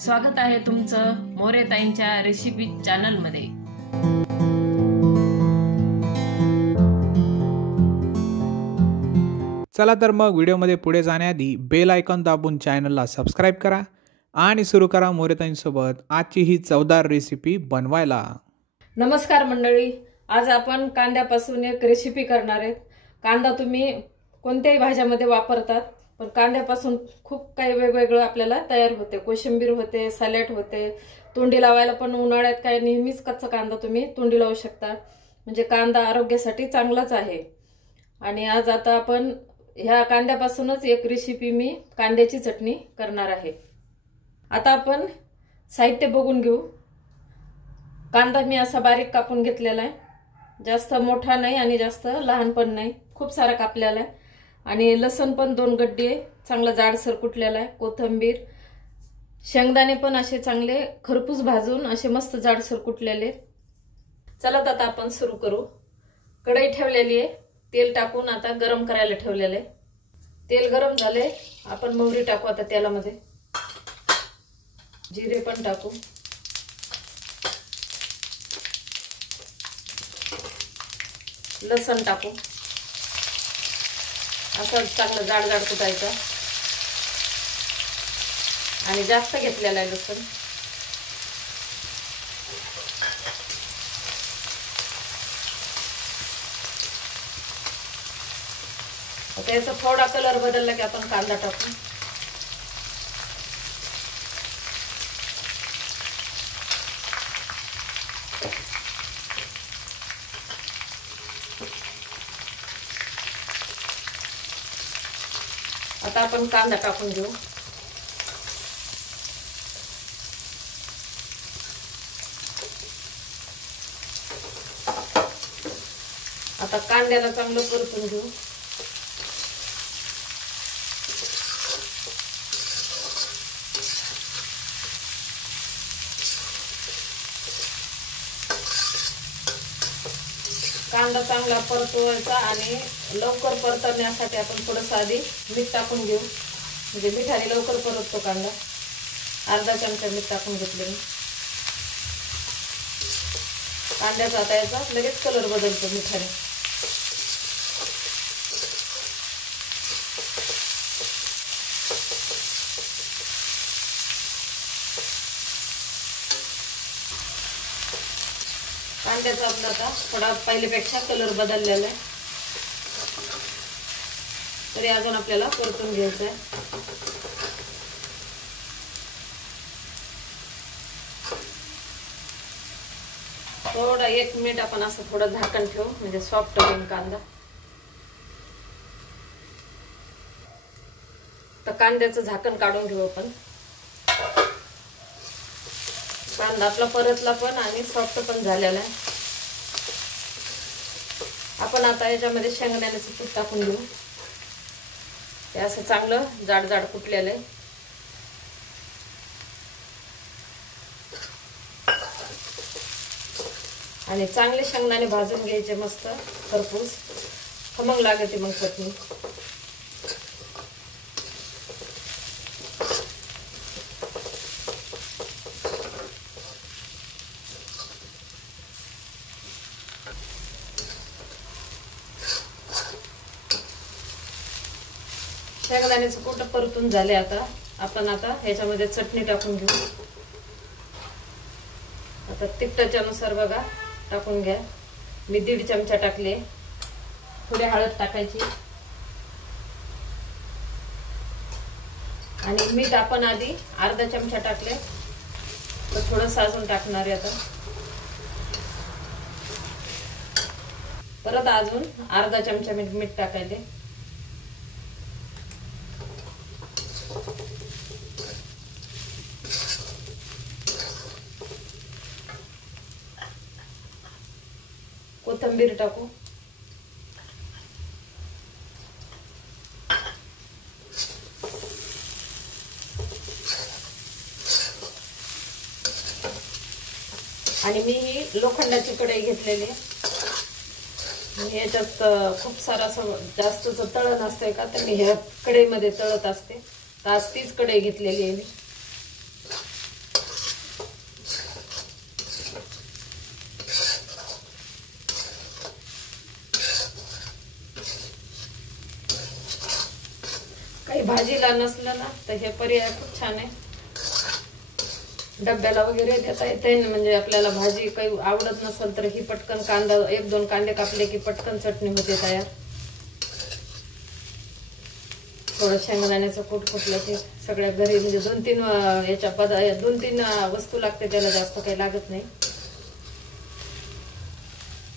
स्वागत आहे तुमचं मोरेताईंच्या रेसिपी चॅनल मध्ये। चला तर मग व्हिडिओमध्ये पुढे जाण्याआधी बेल आयकॉन दाबून चॅनलला सबस्क्राइब करा आणि सुरू करा मोरेताईंसोबत आजची ही चवदार रेसिपी बनवायला। नमस्कार मंडळी, आज आपण कांद्यापासून एक रेसिपी करणार आहोत। कांदा तुम्ही कोणत्याही भाज्यामध्ये वापरतात, पण कांद्यापासून खूप काही वेगवेगळं आपल्याला तयार होते। कोशिंबीर होते, सॅलड होते, तोंडी लावायला पण उन्हाळ्यात काय नेहमीच कच्चा कांदा तुम्ही तोंडी लावू शकता। म्हणजे कांदा आरोग्यासाठी चांगलाच आहे। आणि आज आता आपण ह्या कांद्यापासूनच एक रेसिपी मी कांद्याची चटणी करणार आहे। आता आपण साहित्य बघून घेऊ। कांदा मी असा बारीक कापून घेतलेला आहे, जास्त मोठा नाही आणि जास्त लहान पण नाही, खूप सारा कापलेला आहे। आणि लसूण पण 2 गड्डे चांगला जाडसर कुटलेला आहे। कोथिंबीर, शेंगदाणे पण असे चांगले खरपूस भाजून असे मस्त जाडसर कुटलेले। चला आता आपण सुरू करू। कढई ठेवलेली आहे, तेल टाकून आता गरम करायला ठेवलेले। तेल गरम झाले, आपण मोहरी टाकू आता तेलामध्ये। जिरे पण टाकू, लसूण टाकू, असं चांगलं जाड जाड कुटायचं। आणि जास्त घेतलेला आहे लसूण। आता याचा थोडा कलर बदलला की आपण कांदा टाकू। आता आपण कांदा टाकून घेऊ। आता कांद्याला चांगलं परतून घेऊ। कांदा चांगला परतवायचा आणि लवकर परतण्यासाठी आपण थोडंसं आधी मीठ टाकून घेऊ, म्हणजे मिठाने लवकर परततो कांदा। अर्धा चमचा मीठ टाकून घेतले मी। कांद्याचा आता याचा लगेच कलर बदलतो मिठाने। कांद्याचा आपला आता थोडा पहिल्यापेक्षा कलर बदललेला आहे, तरी अजून आपल्याला परतून घ्यायचं आहे। थोडा 1 मिनिट आपण असं थोडं झाकण ठेवू, म्हणजे सॉफ्ट होईल कांदा। तर कांद्याचं झाकण काढून घेऊ आपण। कांदा आपला परतला पण आणि सॉफ्ट पण झालेला आहे। आपण आता याच्यामध्ये शेंगदाण्याचं कूट टाकून घेऊ। हे असं चांगलं जाड जाड कुटलेलं आहे। आणि चांगले शेंगदाणे भाजून घ्यायचे मस्त खरपूस, खमंग लागते मग चटणी। शेंगदाण्याचं कूट परतून झाले। आता आपण ह्याच्यामध्ये चटणी टाकून घेऊ। आता तिखटाच्या नुसार बघा टाकून घ्या। मी 1.5 चमचा टाकले। थोडी हळद टाकायची आणि मीठ आपण आधी अर्धा चमचा टाकले, तर थोडंसं अजून टाकणार आहे आता। परत अजून अर्धा चमचा मीठ टाकायचे। कोथिंबीर टाकू, आणि मी ही लोखंडाची कढई घेतलेली आहे। याच्यात खूप सारा असं जास्तच तळण असते का, तर मी ह्या कढईमध्ये तळत असते। तर आज तीच कढई घेतलेली आहे मी। भाजीला नसलं ना तर हे पर्याय खूप छान आहे. डब्याला वगैरे देता येते. म्हणजे आपल्याला भाजी काही आवडत नसेल तर ही पटकन कांदा 1-2 कांदे कापले की पटकन चटणी होते तयार. थोडं शेंगदाण्याचं कूट कुटलं की सगळ्या घरी म्हणजे 2-3 याच्या 2-3 वस्तू लागते, त्याला जास्त काही लागत नाही,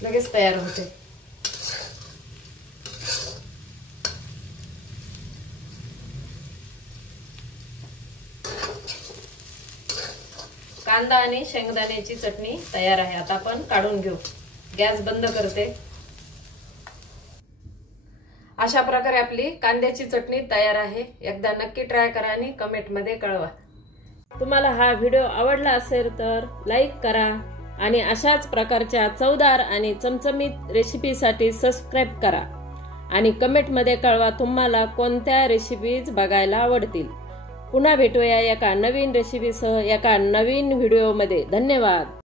लगेच तयार होते. कांदा आणि शेंगदाण्याची चटणी तयार आहे. आता आपण काढून घेऊ. गॅस बंद करते. अशा प्रकारे आपली कांद्याची चटणी तयार आहे. एकदा नक्की ट्राय करा आणि कमेंटमध्ये कळवा. तुम्हाला हा व्हिडिओ आवडला असेल तर लाईक करा आणि अशाच प्रकारच्या चवदार आणि चमचमीत रेसिपीसाठी सबस्क्राईब करा आणि कमेंटमध्ये कळवा तुम्हाला कोणत्या रेसिपीज बघायला आवडतील. पुन्हा भेटूया एका नवीन रेसिपीसह एका नवीन व्हिडिओमध्ये. धन्यवाद.